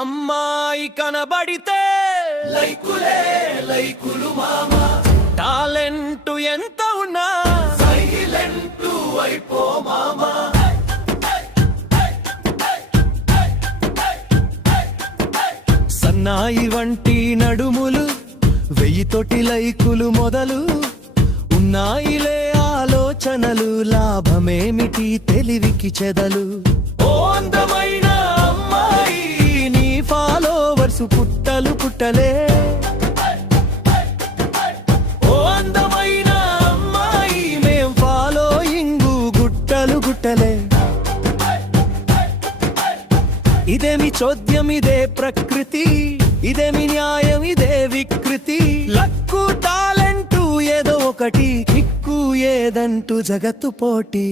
అమ్మాయి కనబడితే లైకులే లైకులు మామా, టాలెంట్ ఎంత ఉన్నా సైలెంట్ అయిపో మామా. సన్నాయి వంటి నడుములు, 1000 లైకులు మొదలు, ఉన్నాయిలే ఆలోచనలు, లాభమేమిటి తెలివికి చెదలు. ఓ అందమైన అమ్మాయి, నీ ఫాలోవర్స్ పుట్టలు పుట్టలే. ఓ అందమైన అమ్మాయి, మేం ఫాలోయింగు గుట్టలు గుట్టలే. ఇదేమి చోద్యం, ఇదే ప్రకృతి, ఇదేమి న్యాయం, ఇదే వికృతి. లక్కు టాలెంటు ఏదో ఒకటి, కిక్కు ఏదంటూ జగత్తు పోటీ.